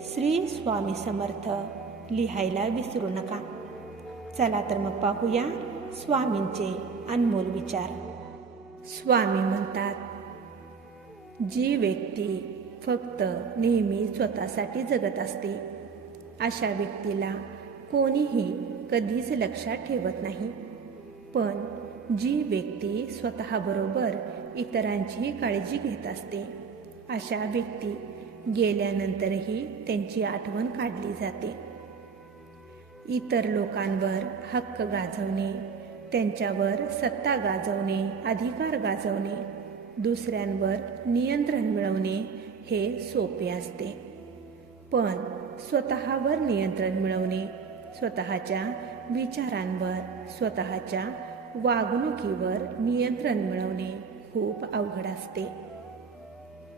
श्री स्वामी समर्थ लिहायला विसरू नका. चला तर मग पाहूया स्वामींचे अनमोल विचार. स्वामी म्हणतात जी व्यक्ती फक्त नेहमी स्वतःसाठी जगत असते अशा व्यक्तीला कोणीही कधीच लक्षात ठेवत नाही. पण जी व्यक्ती स्वतःबरोबर इतरांचीही काळजी घेत असते अशा व्यक्ती गेल्यानंतरही त्यांची आठवण काढली जाते. इतर लोकांवर हक्क गाजवणे त्यांच्यावर सत्ता गाजवणे अधिकार गाजवणे दुसऱ्यांवर नियंत्रण मिळवणे हे सोपे असते. पण स्वतःवर नियंत्रण मिळवणे स्वतःच्या विचारांवर स्वतःच्या वागणुकीवर नियंत्रण मिळवणे खूप अवघड असते.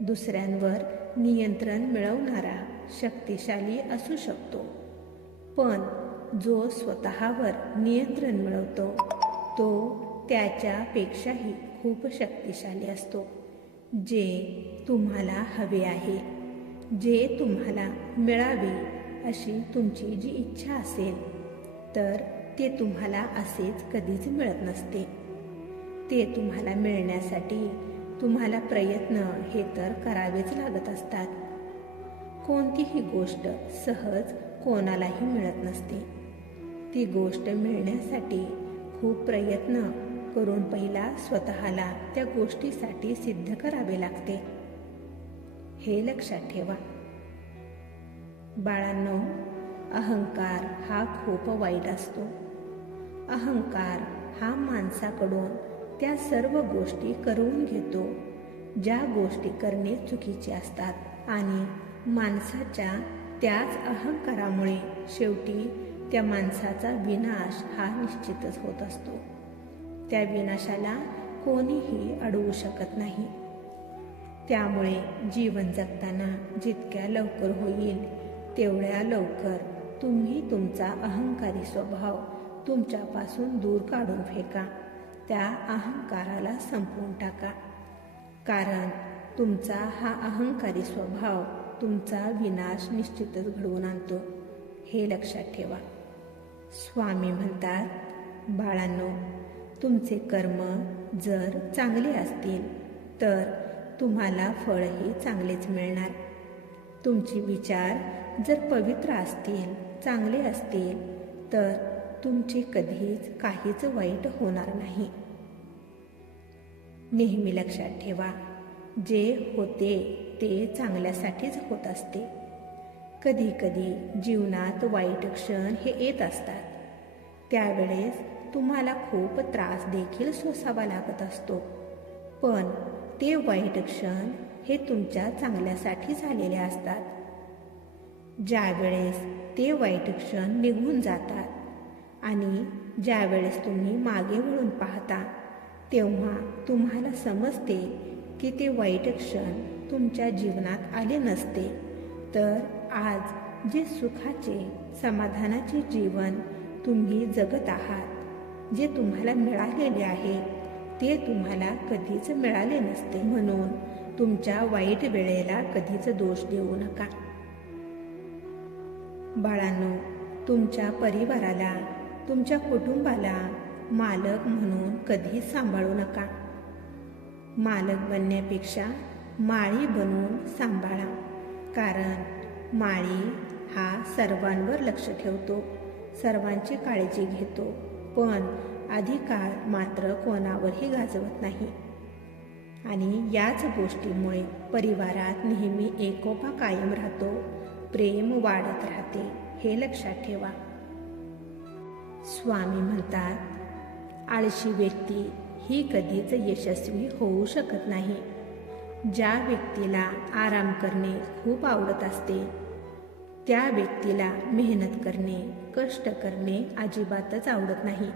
दुसऱ्यांवर नियंत्रण मिळवणारा शक्तिशाली असू शकतो. पण जो स्वतःवर नियंत्रण मिळवतो तो त्याच्यापेक्षाही खूप शक्तिशाली असतो जे तुम्हाला हवे आहे. जे तुम्हाला मिळावे अशी तुमची जी इच्छा असेल तर ते तुम्हाला असेच कधीच मिळत नसते. ते तुम्हाला मिळण्यासाठी तुम्हाला प्रयत्न हे तर करावेच लागत असतात. कोणतीही गोष्ट सहज कोणालाही मिळत नसते. ती गोष्ट मिळण्यासाठी खूप प्रयत्न करून पहिला स्वतःला त्या गोष्टीसाठी सिद्ध करावे लागते. हे लक्षात ठेवा. बाळांनो अहंकार हा खूप वाईट असतो. अहंकार हा माणसाकडून त्या सर्व गोष्टी करून घेतो. ज्या गोष्टी करणे चुकीचे असतात आणि माणसाच्या त्याच अहंकारामुळे शेवटी त्या माणसाचा विनाश हा निश्चितच होत असतो. त्या विनाशाला कोणीही अडवू शकत नाही. त्यामुळे जीवन जगताना जितक्या लवकर होईल तेवढ्या लवकर तुम्ही तुमचा अहंकारी स्वभाव तुमच्यापासून दूर काढून फेका. त्या अहंकाराला संपवून टाका. कारण तुमचा हा अहंकारी स्वभाव तुमचा विनाश निश्चितच घडवून आणतो. हे लक्षात ठेवा. स्वामी म्हणतात बाळांनो तुमचे कर्म जर चांगले असतील तर तुम्हाला फळही चांगलेच मिळणार. तुमचे विचार जर पवित्र असतील चांगले असतील तर तुमचे कधीच काहीच वाईट होणार नाही. नेहमी लक्षात ठेवा जे होते ते चांगल्यासाठीच होत असते. कधी कधी जीवनात वाईट क्षण हे येत असतात. त्यावेळेस तुम्हाला खूप त्रास देखील सोसावा लागत असतो. पण ते वाईट क्षण हे तुमच्या चांगल्यासाठी झालेले असतात. ज्यावेळेस ते वाईट क्षण निघून जातात आणि ज्यावेळेस तुम्ही मागे वळून पाहता तेव्हा तुम्हाला समजते की ते वाईट क्षण तुमच्या जीवनात आले नसते. तर आज जे सुखाचे समाधानाचे जीवन तुम्ही जगत आहात जे तुम्हाला मिळालेले आहे ते तुम्हाला कधीच मिळाले नसते. म्हणून तुमच्या वाईट वेळेला कधीच दोष देऊ नका. बाळांनो तुमच्या परिवाराला तुमच्या कुटुंबाला मालक म्हणून कधीच सांभाळू नका. मालक बनण्यापेक्षा माळी बनून सांभाळा कारण माळी हा सर्वांवर लक्ष ठेवतो सर्वांची काळजी घेतो पण अधिकार मात्र कोणावरही गाजवत नाही. आणि याच गोष्टीमुळे परिवारात नेहमी एकोपा कायम राहतो प्रेम वाढत राहते हे लक्षात ठेवा. स्वामी म्हणतात आळशी व्यक्ती ही कधीच यशस्वी होऊ शकत नाही. ज्या व्यक्तीला आराम करणे खूप आवडत असते त्या व्यक्तीला मेहनत करणे कष्ट करणे अजिबातच आवडत नाही.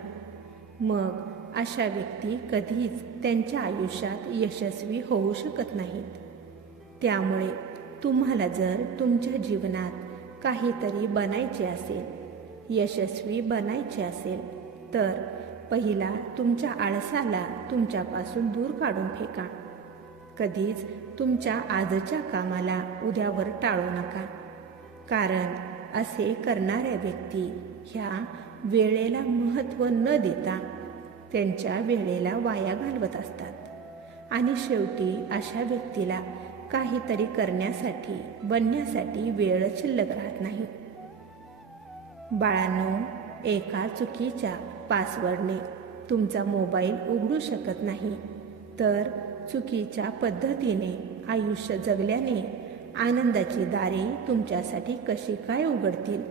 मग अशा व्यक्ती कधीच त्यांच्या आयुष्यात यशस्वी होऊ शकत नाहीत. त्यामुळे तुम्हाला जर तुमच्या जीवनात काहीतरी बनायचे असेल यशस्वी बनायचे असेल तर पहिला तुमच्या आळसाला तुमच्यापासून दूर काढून फेका. कधीच तुमच्या आजच्या कामाला उद्यावर टाळू नका. कारण असे करणाऱ्या व्यक्ती ह्या वेळेला महत्त्व न देता त्यांच्या वेळेला वाया घालवत असतात. आणि शेवटी अशा व्यक्तीला काहीतरी करण्यासाठी बनण्यासाठी वेळ शिल्लक राहत नाही. बाळांनो एका चुकीच्या पासवर्डने तुमचा मोबाईल उघडू शकत नाही. तर चुकीच्या पद्धतीने आयुष्य जगल्याने आनंदाची दारे तुमच्यासाठी कशी काय उघडतील?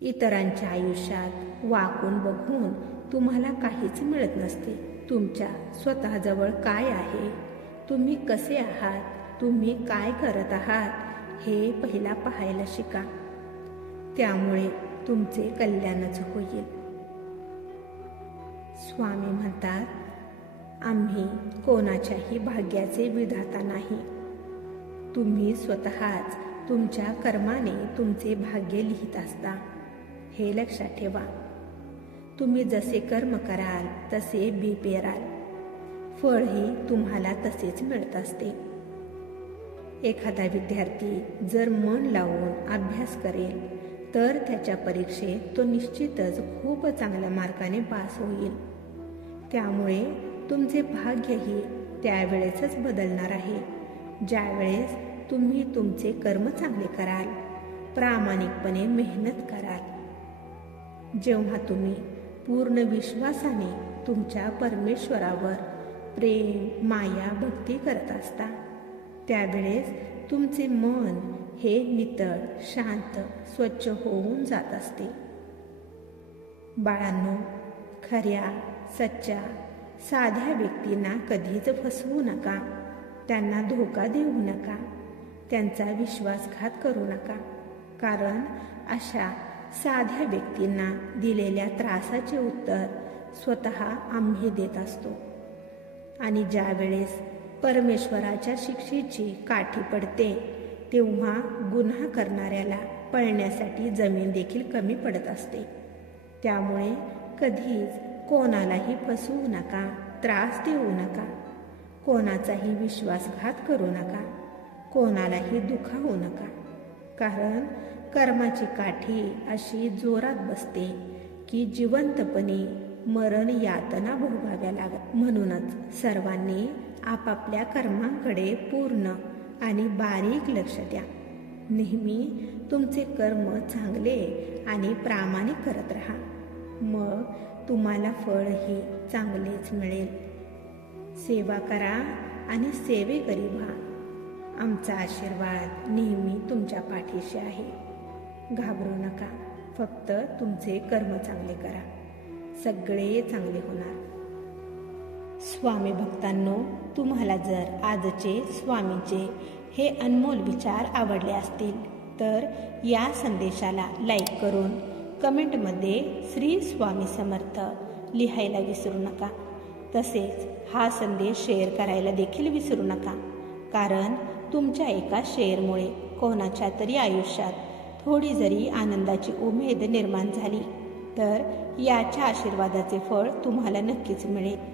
इतरांच्या आयुष्यात वाकून बघून तुम्हाला काहीच मिळत नसते. तुमच्या स्वतःजवळ काय आहे? तुम्ही कसे आहात? तुम्ही काय करत आहात? हे पहिला पाहायला शिका. त्यामुळे तुमचे कल्याणच होईल. स्वामी म्हणतात आम्ही कोणाच्याही भाग्याचे विधाता नाही. तुम्ही स्वतःच तुमच्या कर्माने तुमचे भाग्य लिहित असता. हे लक्षात ठेवा. तुम्ही जसे कर्म कराल तसे बी पेराल. फळही तुम्हाला तसेच मिळत असते. एखादा विद्यार्थी जर मन लावून अभ्यास करेल तर त्याच्या परीक्षेत तो निश्चितच खूप चांगल्या मार्काने पास होईल. त्यामुळे तुमचे भाग्यही त्यावेळेसच बदलणार आहे. ज्यावेळेस तुम्ही तुमचे कर्म चांगले कराल प्रामाणिकपणे मेहनत कराल. जेव्हा तुम्ही पूर्ण विश्वासाने तुमच्या परमेश्वरावर प्रेम माया भक्ती करत असता त्यावेळेस तुमचे मन हे नितळ शांत स्वच्छ होऊन जात असते. बाळांनो खऱ्या सच्च्या साध्या व्यक्तींना कधीच फसवू नका. त्यांना धोका देऊ नका. त्यांचा विश्वासघात करू नका. कारण अशा साध्या व्यक्तींना दिलेल्या त्रासाचे उत्तर स्वतः आम्ही देत असतो. आणि ज्यावेळेस परमेश्वराच्या शिक्षेची काठी पडते तेव्हा गुन्हा करणाऱ्याला पळण्यासाठी जमीन देखील कमी पडत असते. त्यामुळे कधीच कोणालाही फसवू नका त्रास देऊ नका. कोणाचाही विश्वासघात करू नका. कोणालाही दुखावू नका. कारण कर्माची काठी अशी जोरात बसते की जिवंतपणे मरण यातना भोगाव्या लागत म्हणूनच सर्वांनी आपापल्या कर्मांकडे पूर्ण आणि बारीक लक्ष द्या. नेहमी तुमचे कर्म चांगले आणि प्रामाणिक करत राहा. मग तुम्हाला फळही चांगलेच मिळेल. सेवा करा आणि सेवेकरी व्हा. आमचा आशीर्वाद नेहमी तुमच्या पाठीशी आहे. घाबरू नका. फक्त तुमचे कर्म चांगले करा. सगळे चांगले होणार. स्वामी भक्तांनो तुम्हाला जर आजचे स्वामीचे हे अनमोल विचार आवडले असतील तर या संदेशाला लाईक करून कमेंटमध्ये श्री स्वामी समर्थ लिहायला विसरू नका. तसेच हा संदेश शेअर करायला देखील विसरू नका. कारण तुमच्या एका शेअरमुळे कोणाच्या तरी आयुष्यात थोडी जरी आनंदाची उमेद निर्माण झाली तर याच्या आशीर्वादाचे फळ तुम्हाला नक्कीच मिळेल.